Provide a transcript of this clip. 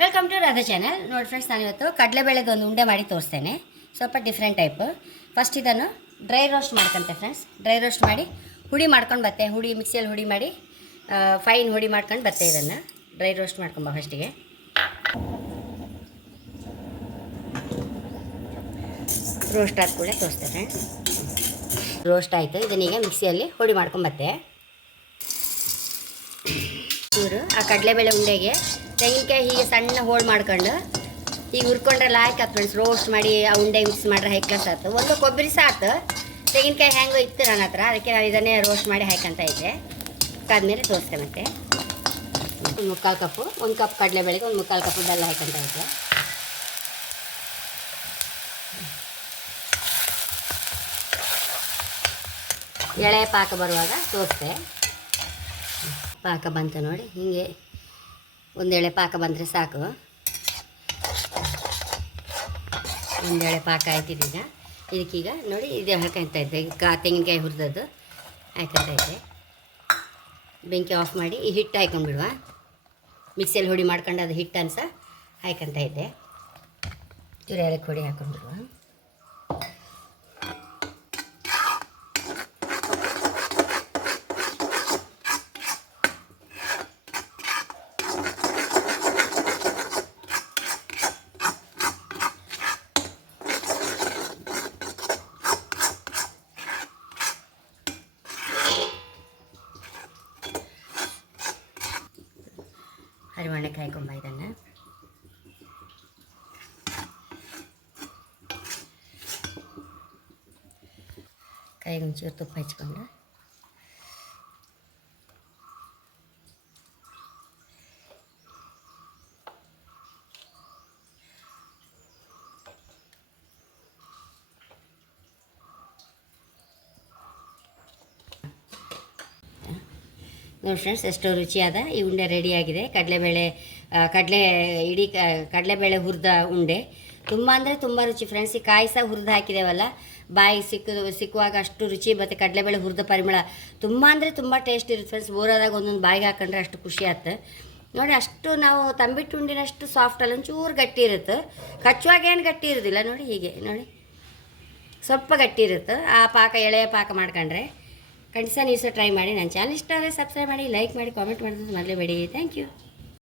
Welcome to Radha channel. ನೋಡಿ friends, ನಾನಿವತ್ತು ಕಡಲೆಬೇಳೆದು ಒಂದು ಉಂಡೆ ಮಾಡಿ ತೋರಿಸ್ತೇನೆ. ಸ್ವಲ್ಪ ಡಿಫ್ರೆಂಟ್ ಟೈಪು. ಫಸ್ಟ್ ಇದನ್ನು ಡ್ರೈ ರೋಸ್ಟ್ ಮಾಡ್ಕೊಂತೆ ಫ್ರೆಂಡ್ಸ್. ಡ್ರೈ ರೋಸ್ಟ್ ಮಾಡಿ ಹುಡಿ ಮಾಡ್ಕೊಂಡು ಬತ್ತೆ. ಹುಡಿ ಮಿಕ್ಸಿಯಲ್ಲಿ ಹುಡಿ ಮಾಡಿ ಫೈನ್ ಹುಡಿ ಮಾಡ್ಕೊಂಡು ಬತ್ತೆ. ಇದನ್ನು ಡ್ರೈ ರೋಸ್ಟ್ ಮಾಡ್ಕೊಂಬ ಫಸ್ಟಿಗೆ. ರೋಸ್ಟ್ ಆದ ಕೂಡ ತೋರಿಸ್ತೆ ಫ್ರೆಂಡ್ಸ್. ರೋಸ್ಟ್ ಆಯಿತು. ಇದನ್ನೀಗ ಮಿಕ್ಸಿಯಲ್ಲಿ ಹುಡಿ ಮಾಡ್ಕೊಂಬತ್ತೆ. ಇವರು ಆ ಕಡಲೆಬೇಳೆ ಉಂಡೆಗೆ ತೆಂಗಿನಕಾಯಿ ಹೀಗೆ ಸಣ್ಣ ಹೋಳು ಮಾಡ್ಕೊಂಡು ಈಗ ಹುರ್ಕೊಂಡ್ರೆ ಲಾಯ್ಕ್ ಆಯ್ತು ಫ್ರೆಂಡ್ಸ್. ರೋಸ್ಟ್ ಮಾಡಿ ಆ ಉಂಡೆ ಮಿಕ್ಸ್ ಮಾಡ್ರೆ ಹೈ ಕ್ಲಾಸ್ ಆಯ್ತು. ಒಂದು ಕೊಬ್ಬರಿ ಸಾತು, ತೆಂಗಿನಕಾಯಿ ಹೆಂಗೋ ಇತ್ತು ನನ್ನ ಹತ್ರ, ಅದಕ್ಕೆ ನಾನು ಇದನ್ನೇ ರೋಸ್ಟ್ ಮಾಡಿ ಹಾಕಂತ ಇದ್ದೆ. ಆದಮೇಲೆ ತೋರಿಸ್ತೆ ಮತ್ತೆ. ಒಂದು 3/4 ಕಪ್ಪು, 1 ಕಪ್ ಕಡಲೆಬೇಳೆಗೆ 1 3/4 ಕಪ್ಪು ಬೆಲ್ಲ ಹಾಕಂತ ಇದ್ದೆ. ಎಳೆ ಪಾಕ ಬರುವಾಗ ತೋರಿಸ್ತೆ. ಪಾಕ ಬಂತು ನೋಡಿ, ಹೀಗೆ ಒಂದೆಳೆ ಪಾಕ ಬಂದರೆ ಸಾಕು. ಒಂದೆಳೆ ಪಾಕ ಆಯ್ತಿದ್ದೀಗ. ಇದಕ್ಕೀಗ ನೋಡಿ ಇದು ಹಾಕಂತ ಇದ್ದೆ. ತೆಂಗಿನಕಾಯಿ ಹುರಿದದ್ದು ಹಾಕಂತ ಇದ್ದೆ. ಬೆಂಕಿ ಆಫ್ ಮಾಡಿ ಈ ಹಿಟ್ಟು ಹಾಕೊಂಡ್ಬಿಡುವ. ಮಿಕ್ಸಿಯಲ್ಲಿ ಹುಡಿ ಮಾಡ್ಕೊಂಡು ಅದು ಹಿಟ್ಟನ್ನು ಸಹ ಹಾಕಂತ ಇದ್ದೆ. ಏಲಕ್ಕಿ ಹುಡಿ ಹಾಕೊಂಡ್ಬಿಡುವ. ಹರಿವಣ್ಣಕ್ಕೆ ಹಾಕೊಂಬ. ಇದನ್ನು ಕೈಗೆ ಒಂಚೂರು ತುಪ್ಪ ಹಚ್ಕೊಂಡು ನೋಡಿ ಫ್ರೆಂಡ್ಸ್, ಎಷ್ಟು ರುಚಿಯಾದ ಈ ಉಂಡೆ ರೆಡಿಯಾಗಿದೆ. ಕಡಲೆಬೇಳೆ ಹುರಿದ ಉಂಡೆ ತುಂಬ ಅಂದರೆ ತುಂಬ ರುಚಿ ಫ್ರೆಂಡ್ಸ್. ಈ ಕಾಯಿ ಸಹ ಹುರಿದು ಹಾಕಿದ್ದೇವಲ್ಲ, ಬಾಯಿ ಸಿಕ್ಕುವಾಗ ಅಷ್ಟು ರುಚಿ. ಮತ್ತು ಕಡಲೆಬೇಳೆ ಹುರಿದ ಪರಿಮಳ ತುಂಬ ಅಂದರೆ ತುಂಬ ಟೇಸ್ಟ್ ಇರುತ್ತೆ ಫ್ರೆಂಡ್ಸ್. ಬೋರಾದಾಗ ಒಂದೊಂದು ಬಾಯಿಗೆ ಹಾಕೊಂಡ್ರೆ ಅಷ್ಟು ಖುಷಿ ಆಯ್ತು ನೋಡಿ. ಅಷ್ಟು ನಾವು ತಂಬಿಟ್ಟು ಉಂಡಿನಷ್ಟು ಸಾಫ್ಟ್ ಅಲ್ಲ, ಒಂಚೂರು ಗಟ್ಟಿ ಇರುತ್ತೆ. ಕಚ್ಚುವಾಗ ಏನು ಗಟ್ಟಿ ಇರೋದಿಲ್ಲ ನೋಡಿ. ಹೀಗೆ ನೋಡಿ, ಸ್ವಲ್ಪ ಗಟ್ಟಿ ಇರುತ್ತೆ. ಆ ಪಾಕ ಎಳೆಯ ಪಾಕ ಮಾಡ್ಕೊಂಡ್ರೆ ಖಂಡಿತ ನೀವು ಸಹ ಟ್ರೈ ಮಾಡಿ. ನನ್ನ ಚಾನಲ್ ಇಷ್ಟ ಆದರೆ ಸಬ್ಸ್ಕ್ರೈಬ್ ಮಾಡಿ, ಲೈಕ್ ಮಾಡಿ, ಕಾಮೆಂಟ್ ಮಾಡೋದು ಮರಲೇಬೇಡಿ. Thank you.